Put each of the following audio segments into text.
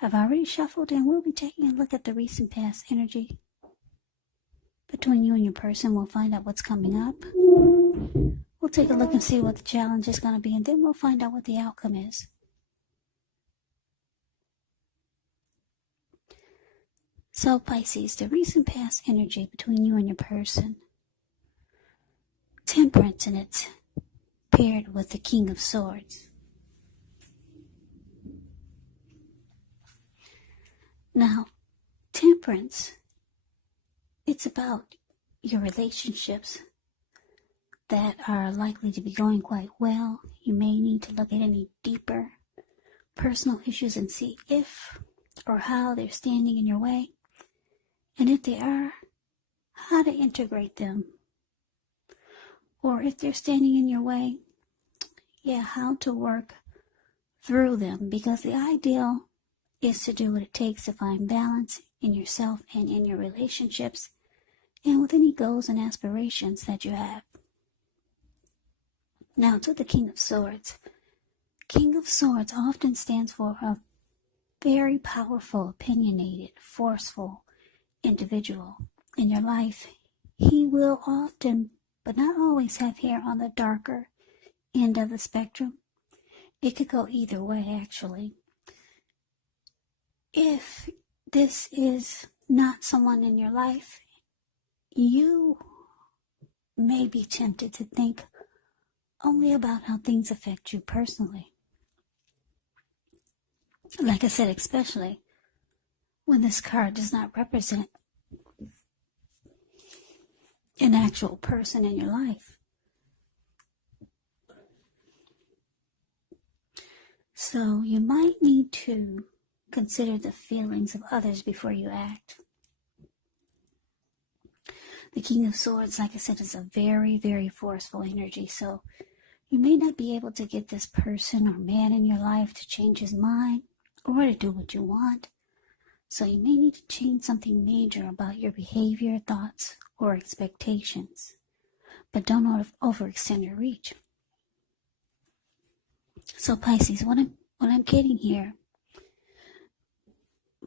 I've already shuffled, and we'll be taking a look at the recent past energy between you and your person. We'll find out what's coming up. We'll take a look and see what the challenge is going to be, and then we'll find out what the outcome is. So, Pisces, the recent past energy between you and your person. Temperance, and it's paired with the King of Swords. Now, Temperance, it's about your relationships that are likely to be going quite well. You may need to look at any deeper personal issues and see if or how they're standing in your way. And if they are, how to integrate them. Or if they're standing in your way, how to work through them. Because the ideal is to do what it takes to find balance in yourself and in your relationships and with any goals and aspirations that you have. Now to the King of Swords. King of Swords often stands for a very powerful, opinionated, forceful individual in your life. He will often, but not always, have hair on the darker end of the spectrum. It could go either way, actually. If this is not someone in your life, you may be tempted to think only about how things affect you personally. Like I said, especially when this card does not represent an actual person in your life. So you might need to consider the feelings of others before you act. The King of Swords, like I said, is a very, very forceful energy. So you may not be able to get this person or man in your life to change his mind or to do what you want. So you may need to change something major about your behavior, thoughts, or expectations. But don't overextend your reach. So Pisces, what I'm getting here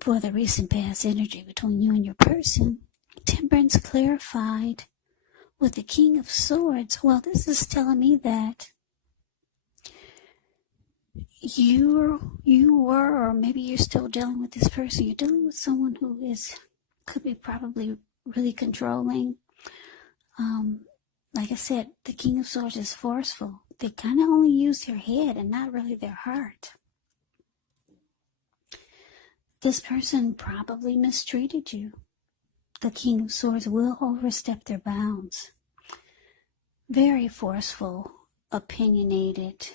for the recent past energy between you and your person, Temperance clarified with the King of Swords. Well, this is telling me that you were, or maybe you're still dealing with this person. You're dealing with someone who could be probably really controlling. Like I said, the King of Swords is forceful. They kind of only use their head and not really their heart. This person probably mistreated you. The King of Swords will overstep their bounds. Very forceful, opinionated,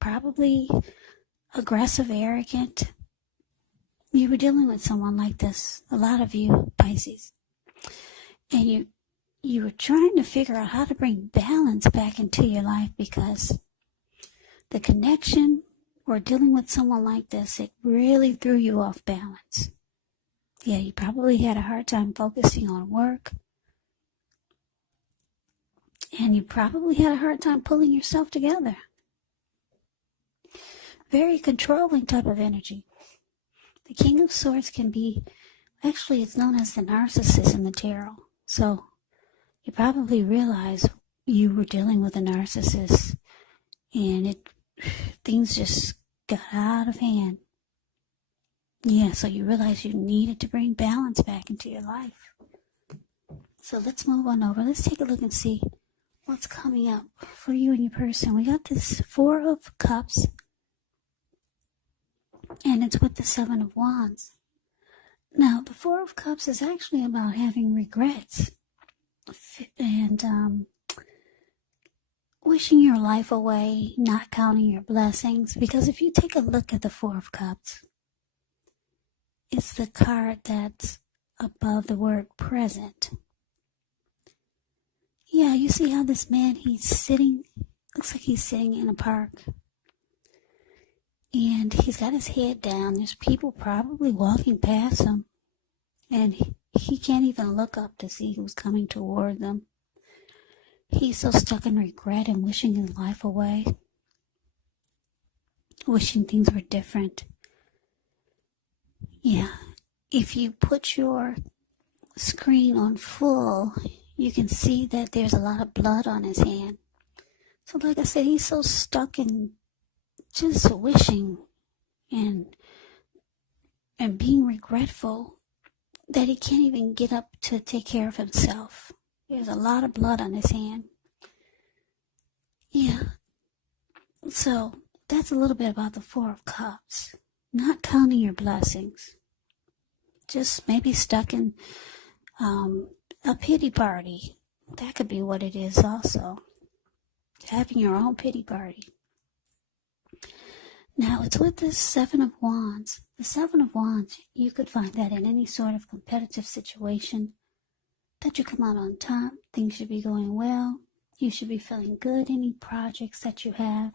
probably aggressive, arrogant. You were dealing with someone like this, a lot of you, Pisces. And you were trying to figure out how to bring balance back into your life because the connection or dealing with someone like this, it really threw you off balance. Yeah, you probably had a hard time focusing on work. And you probably had a hard time pulling yourself together. Very controlling type of energy. The King of Swords can be, actually it's known as the narcissist in the tarot. So you probably realize you were dealing with a narcissist and things just got out of hand. Yeah, so you realize you needed to bring balance back into your life. So let's move on over. Let's take a look and see what's coming up for you and your person. We got this 4 of Cups, and it's with the 7 of Wands. Now, the 4 of Cups is actually about having regrets and wishing your life away, not counting your blessings. Because if you take a look at the 4 of Cups, it's the card that's above the word present. Yeah, you see how this man, looks like he's sitting in a park. And he's got his head down. There's people probably walking past him. And he can't even look up to see who's coming toward them. He's so stuck in regret and wishing his life away. wishing things were different. Yeah, if you put your screen on full, you can see that there's a lot of blood on his hand. So like I said, he's so stuck in just wishing and being regretful that he can't even get up to take care of himself. There's a lot of blood on his hand. Yeah. So that's a little bit about the Four of Cups. Not counting your blessings. Just maybe stuck in a pity party. That could be what it is also. Having your own pity party. Now it's with the Seven of Wands. The Seven of Wands, you could find that in any sort of competitive situation, that you come out on top, things should be going well, you should be feeling good, any projects that you have,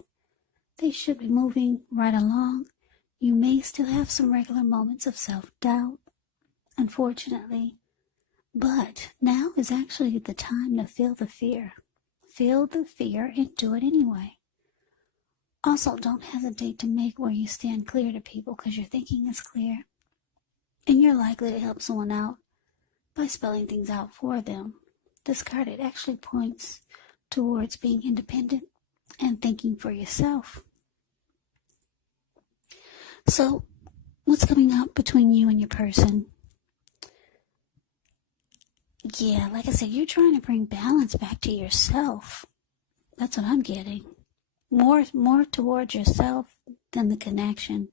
they should be moving right along. You may still have some regular moments of self-doubt, unfortunately, but now is actually the time to feel the fear. Feel the fear and do it anyway. Also, don't hesitate to make where you stand clear to people because your thinking is clear. And you're likely to help someone out by spelling things out for them. This card, it actually points towards being independent and thinking for yourself. So, what's coming up between you and your person? Yeah, like I said, you're trying to bring balance back to yourself. That's what I'm getting. More towards yourself than the connection.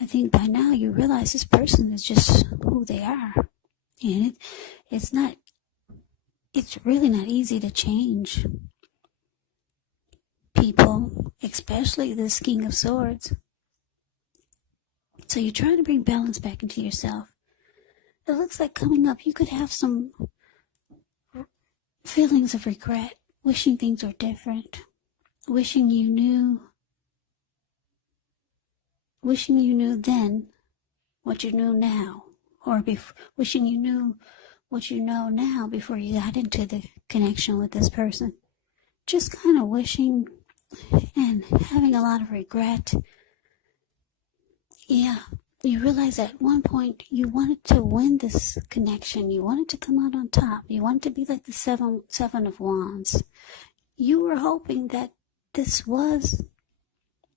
I think by now you realize this person is just who they are. And it's really not easy to change people, especially this King of Swords. So you're trying to bring balance back into yourself. It looks like coming up you could have some feelings of regret, wishing things were different, wishing you knew then what you knew now, or wishing you knew what you know now before you got into the connection with this person. Just kind of wishing and having a lot of regret. Yeah, you realize at one point you wanted to win this connection. You wanted to come out on top. You wanted to be like the seven of Wands. You were hoping that this was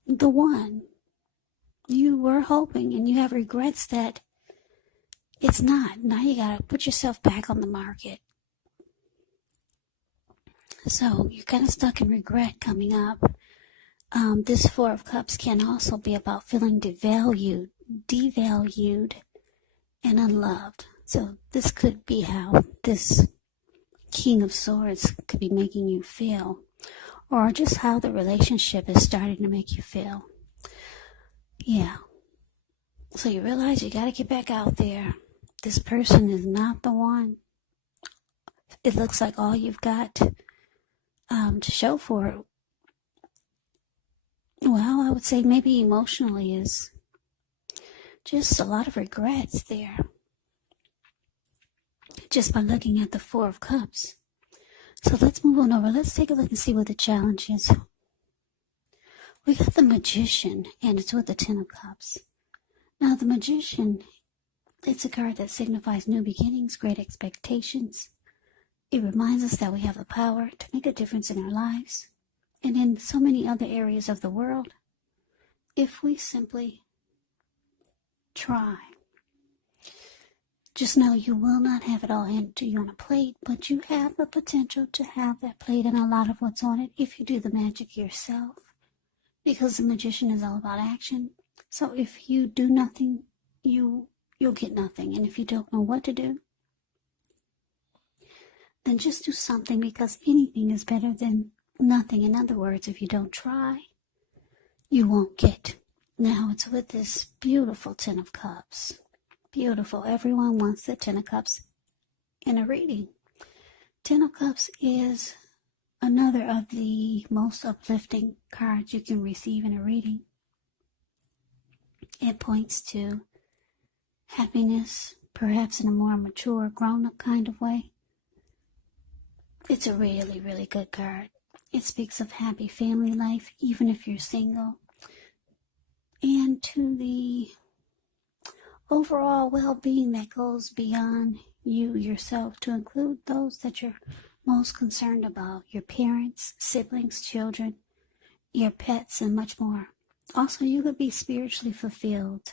the one. You were hoping, and you have regrets that it's not. Now you gotta put yourself back on the market. So you're kind of stuck in regret coming up. This Four of Cups can also be about feeling devalued, and unloved. So this could be how this King of Swords could be making you feel, or just how the relationship is starting to make you feel. Yeah. So you realize you got to get back out there. This person is not the one. It looks like all you've got to show for it. Well, I would say maybe emotionally is just a lot of regrets there. Just by looking at the Four of Cups. So let's move on over. Let's take a look and see what the challenge is. We got the Magician, and it's with the Ten of Cups. Now, the Magician, it's a card that signifies new beginnings, great expectations. It reminds us that we have the power to make a difference in our lives and in so many other areas of the world if we simply try. Just know you will not have it all handed to you on a plate, but you have the potential to have that plate and a lot of what's on it if you do the magic yourself. Because the Magician is all about action. So if you do nothing, you'll get nothing. And if you don't know what to do, then just do something, because anything is better than nothing. In other words, if you don't try, you won't get. Now it's with this beautiful Ten of Cups. Beautiful. Everyone wants the Ten of Cups in a reading. Ten of Cups is another of the most uplifting cards you can receive in a reading. It points to happiness, perhaps in a more mature, grown-up kind of way. It's a really, really good card. It speaks of happy family life, even if you're single. and to the overall well-being that goes beyond you yourself, to include those that you're most concerned about, your parents, siblings, children, your pets, and much more. Also, you could be spiritually fulfilled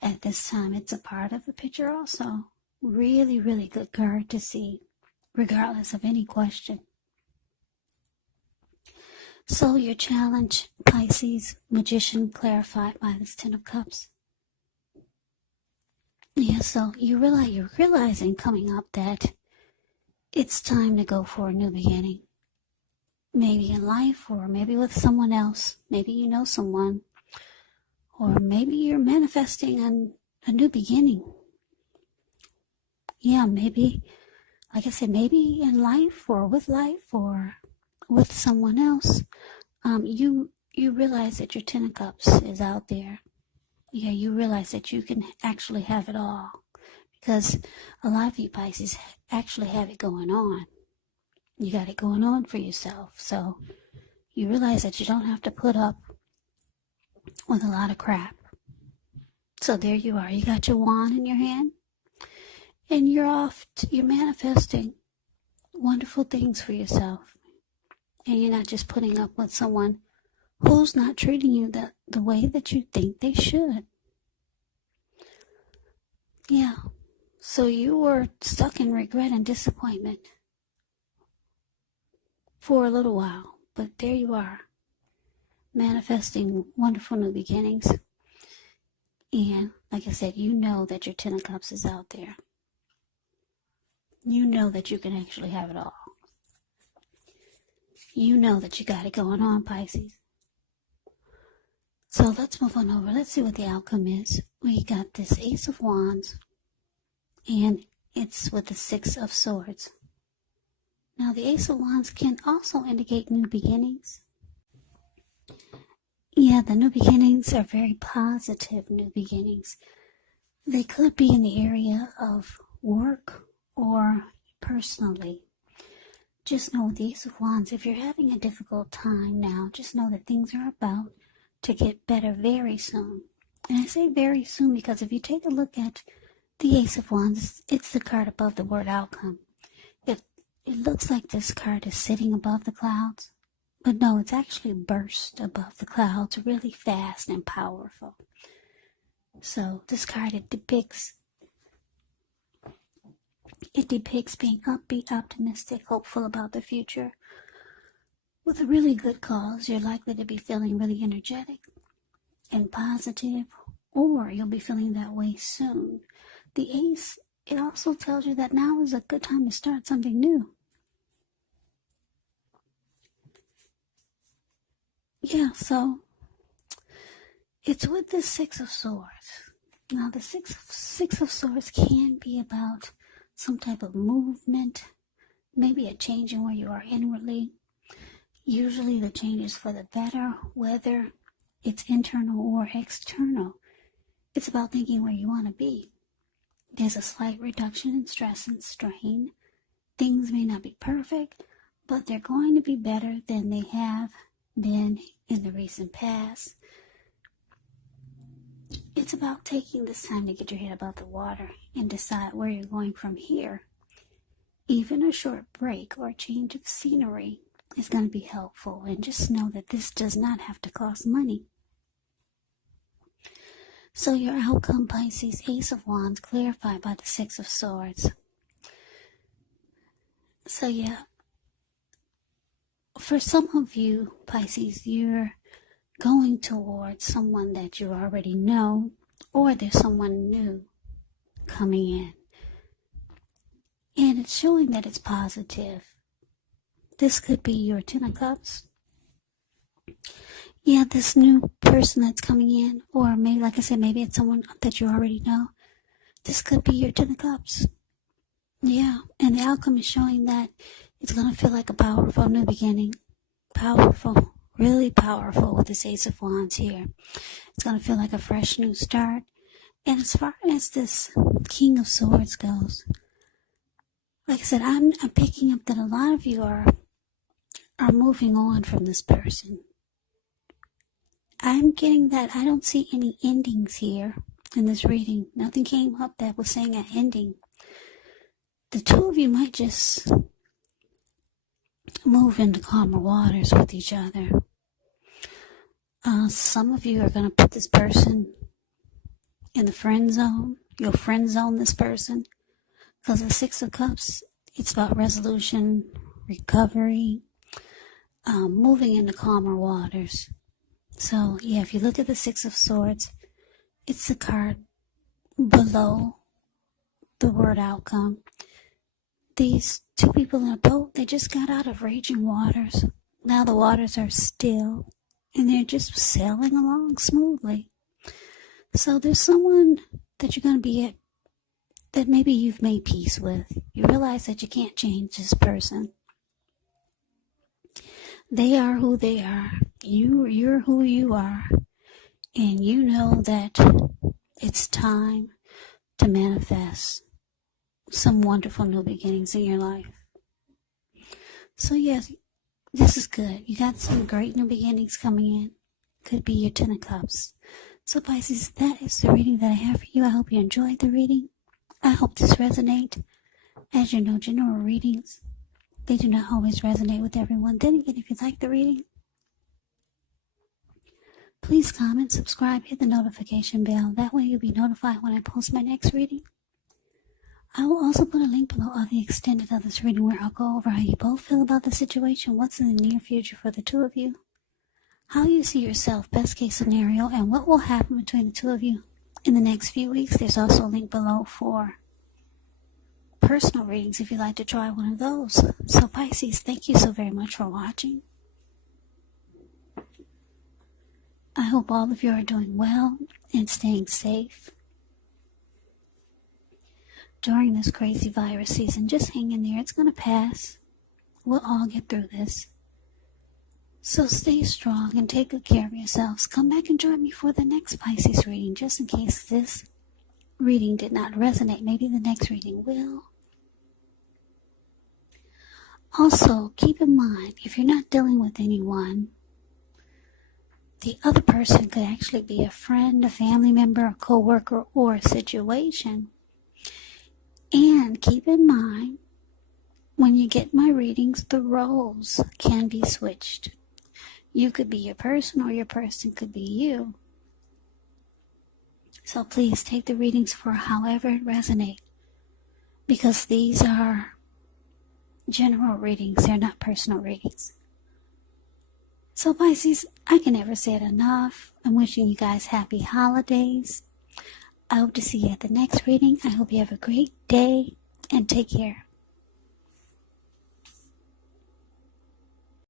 at this time. It's a part of the picture also. Really, really good card to see, regardless of any question. So your challenge, Pisces, Magician, clarified by this Ten of Cups. Yeah, so you're realizing coming up that it's time to go for a new beginning. Maybe in life, or maybe with someone else. Maybe you know someone. Or maybe you're manifesting a new beginning. Yeah, maybe, like I said, maybe in life or with someone else. You realize that your Ten of Cups is out there. Yeah, you realize that you can actually have it all. Because a lot of you Pisces actually have it going on. You got it going on for yourself. So you realize that you don't have to put up with a lot of crap. So there you are. You got your wand in your hand. And you're manifesting wonderful things for yourself. And you're not just putting up with someone who's not treating you the way that you think they should. Yeah. So you were stuck in regret and disappointment for a little while. But there you are, manifesting wonderful new beginnings. And like I said, you know that your Ten of Cups is out there. You know that you can actually have it all. You know that you got it going on, Pisces. So let's move on over. Let's see what the outcome is. We got this Ace of Wands, and it's with the Six of Swords. Now, the Ace of Wands can also indicate new beginnings. Yeah, the new beginnings are very positive new beginnings. They could be in the area of work or personally. Just know with the Ace of Wands, if you're having a difficult time now, just know that things are about to get better very soon. And I say very soon because if you take a look at the Ace of Wands, it's the card above the word outcome. It looks like this card is sitting above the clouds, but no, it's actually burst above the clouds really fast and powerful. So this card, it depicts being upbeat, optimistic, hopeful about the future. With a really good cause, you're likely to be feeling really energetic and positive, or you'll be feeling that way soon. The Ace, it also tells you that now is a good time to start something new. Yeah, so it's with the Six of Swords. Now, the Six of Swords can be about some type of movement, maybe a change in where you are inwardly. Usually the change is for the better, whether it's internal or external. It's about thinking where you want to be. There's a slight reduction in stress and strain. Things may not be perfect, but they're going to be better than they have been in the recent past. It's about taking this time to get your head above the water and decide where you're going from here. Even a short break or a change of scenery is going to be helpful. And just know that this does not have to cost money. So your outcome, Pisces, Ace of Wands, clarified by the Six of Swords. So yeah, for some of you, Pisces, you're going towards someone that you already know, or there's someone new coming in. And it's showing that it's positive. This could be your Ten of Cups. Yeah, this new person that's coming in, or maybe, like I said, maybe it's someone that you already know. This could be your Ten of Cups. Yeah, and the outcome is showing that it's going to feel like a powerful new beginning. Powerful, really powerful with this Ace of Wands here. It's going to feel like a fresh new start. And as far as this King of Swords goes, like I said, I'm picking up that a lot of you are moving on from this person. I'm getting that I don't see any endings here in this reading. Nothing came up that was saying an ending. The two of you might just move into calmer waters with each other. Some of you are going to put this person in the friend zone. You'll friend zone this person. Because the Six of Cups, it's about resolution, recovery, moving into calmer waters. So, yeah, if you look at the Six of Swords, it's the card below the word outcome. These two people in a boat, they just got out of raging waters. Now the waters are still, and they're just sailing along smoothly. So there's someone that you're going to be at that maybe you've made peace with. You realize that you can't change this person. They are who they are. You're who you are. And you know that it's time to manifest some wonderful new beginnings in your life. So yes, this is good. You got some great new beginnings coming in. Could be your Ten of Cups. So Pisces, that is the reading that I have for you. I hope you enjoyed the reading. I hope this resonates. As you know, general readings, they do not always resonate with everyone. Then again, if you like the reading, please comment, subscribe, hit the notification bell. That way you'll be notified when I post my next reading. I will also put a link below of the extended of this reading where I'll go over how you both feel about the situation, what's in the near future for the two of you, how you see yourself, best case scenario, and what will happen between the two of you in the next few weeks. There's also a link below for personal readings if you'd like to try one of those. So Pisces, thank you so very much for watching. I hope all of you are doing well and staying safe during this crazy virus season. Just hang in there. It's going to pass. We'll all get through this. So stay strong and take good care of yourselves. Come back and join me for the next Pisces reading, just in case this reading did not resonate. Maybe the next reading will. Also, keep in mind, if you're not dealing with anyone, the other person could actually be a friend, a family member, a co-worker, or a situation. And keep in mind, when you get my readings, the roles can be switched. You could be your person, or your person could be you. So please take the readings for however it resonates, because these are general readings. They're not personal readings. So Pisces, I can never say it enough. I'm wishing you guys happy holidays. I hope to see you at the next reading. I hope you have a great day and take care.